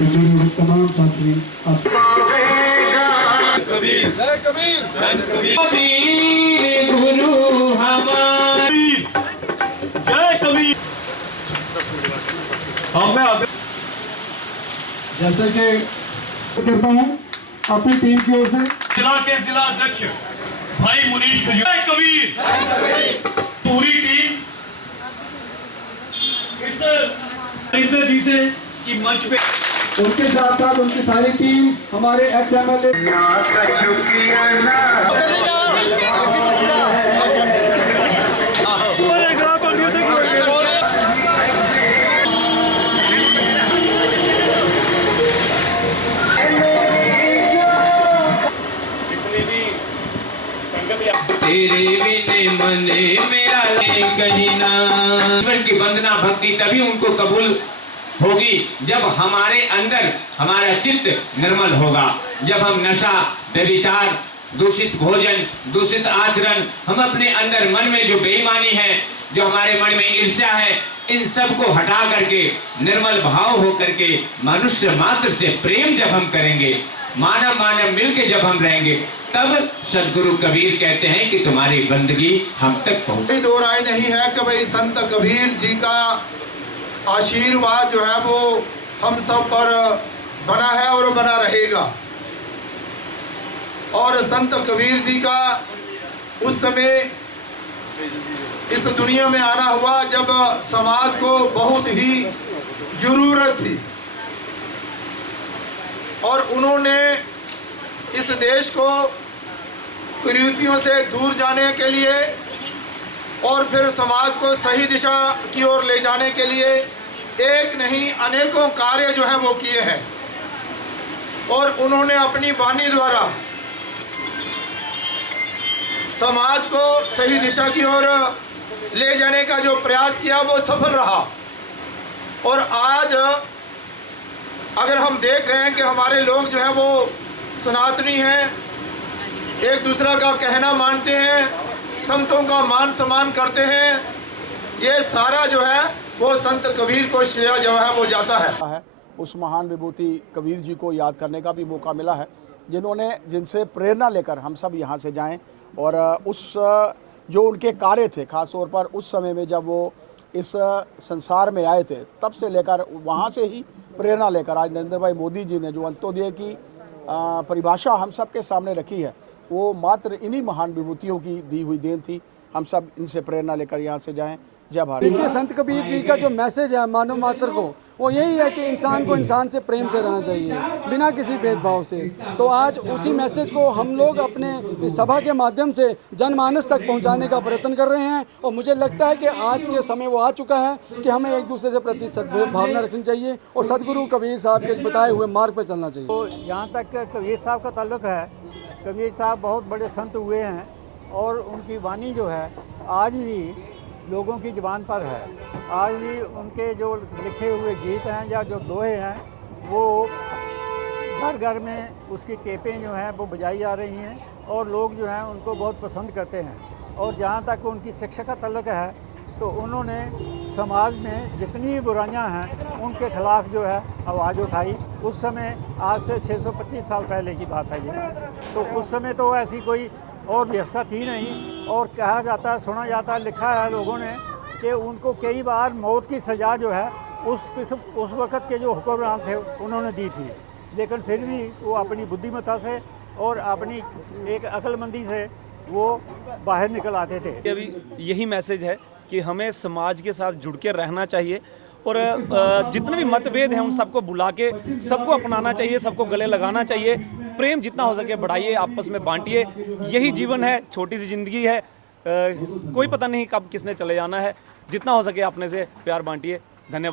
मेरे तमाम साथी कबीर जय कबीर कबीर गुरु हमारी जय कबीर। जैसे कि करता हूँ अपनी टीम की ओर से जिला के जिला अध्यक्ष भाई मुनीश जय कबीर पूरी टीम इस जी से कि मंच पे उनके साथ साथ उनकी सारी टीम हमारे एक्स MLA तेरे बिने मने मेरा कहीं ना की वंदना भक्ति तभी उनको कबूल होगी जब हमारे अंदर हमारा चित्त निर्मल होगा। जब हम नशा व्यभिचार दूषित भोजन दूषित आचरण हम अपने अंदर मन में जो बेईमानी है जो हमारे मन में ईर्ष्या है इन सब को हटा करके निर्मल भाव हो करके मनुष्य मात्र से प्रेम जब हम करेंगे मानव मानव मिलके जब हम रहेंगे तब सदगुरु कबीर कहते हैं कि तुम्हारी बंदगी हम तक पहुंचे। दो राय नहीं है कि भाई संत कबीर जी का आशीर्वाद जो है वो हम सब पर बना है और बना रहेगा। और संत कबीर जी का उस समय इस दुनिया में आना हुआ जब समाज को बहुत ही जरूरत थी और उन्होंने इस देश को कुरीतियों से दूर जाने के लिए और फिर समाज को सही दिशा की ओर ले जाने के लिए एक नहीं अनेकों कार्य जो है वो किए हैं। और उन्होंने अपनी वाणी द्वारा समाज को सही दिशा की ओर ले जाने का जो प्रयास किया वो सफल रहा। और आज अगर हम देख रहे हैं कि हमारे लोग जो है वो सनातनी हैं, एक दूसरा का कहना मानते हैं, संतों का मान सम्मान करते हैं, ये सारा जो है वो संत कबीर को श्रेय जो है वो जाता है। उस महान विभूति कबीर जी को याद करने का भी मौका मिला है जिनसे प्रेरणा लेकर हम सब यहाँ से जाएं और उस जो उनके कार्य थे खास तौर पर उस समय में जब वो इस संसार में आए थे तब से लेकर वहाँ से ही प्रेरणा लेकर आज नरेंद्र भाई मोदी जी ने जो अंत्योदय की परिभाषा हम सब के सामने रखी है वो मात्र इन्हीं महान विभूतियों की दी हुई देन थी। हम सब इनसे प्रेरणा लेकर यहाँ से जाएं। जय भारत। देखिए संत कबीर जी का जो मैसेज है मानव मात्र को वो यही है कि इंसान को इंसान से प्रेम से रहना चाहिए बिना किसी भेदभाव से। तो आज उसी मैसेज को हम लोग अपने सभा के माध्यम से जनमानस तक पहुंचाने का प्रयत्न कर रहे हैं और मुझे लगता है कि आज के समय वो आ चुका है कि हमें एक दूसरे से प्रति सद्भावना रखनी चाहिए और सदगुरु कबीर साहब के बताए हुए मार्ग पर चलना चाहिए। तो जहाँ तक कबीर साहब का ताल्लुक है, कबीर साहब बहुत बड़े संत हुए हैं और उनकी वाणी जो है आज भी लोगों की ज़ुबान पर है। आज भी उनके जो लिखे हुए गीत हैं या जो दोहे हैं वो घर घर में उसकी टेपें जो हैं वो बजाई जा रही हैं और लोग जो हैं उनको बहुत पसंद करते हैं। और जहाँ तक उनकी शिक्षा का ताल्लुक है तो उन्होंने समाज में जितनी बुराइयां हैं उनके खिलाफ जो है आवाज़ उठाई। उस समय आज से 625 साल पहले की बात है ये। तो उस समय तो ऐसी कोई और व्यवस्था थी नहीं और कहा जाता है सुना जाता है लिखा है लोगों ने कि उनको कई बार मौत की सज़ा जो है उस वक़्त के जो हुक्मरान थे उन्होंने दी थी, लेकिन फिर भी वो अपनी बुद्धिमत्ता से और अपनी एक अक्लमंदी से वो बाहर निकल आते थे। अभी यही मैसेज है कि हमें समाज के साथ जुड़ के रहना चाहिए और जितने भी मतभेद हैं उन सबको बुला के सबको अपनाना चाहिए, सबको गले लगाना चाहिए। प्रेम जितना हो सके बढ़ाइए, आपस में बांटिए। यही जीवन है, छोटी सी ज़िंदगी है, कोई पता नहीं कब किसने चले जाना है। जितना हो सके अपने से प्यार बांटिए। धन्यवाद।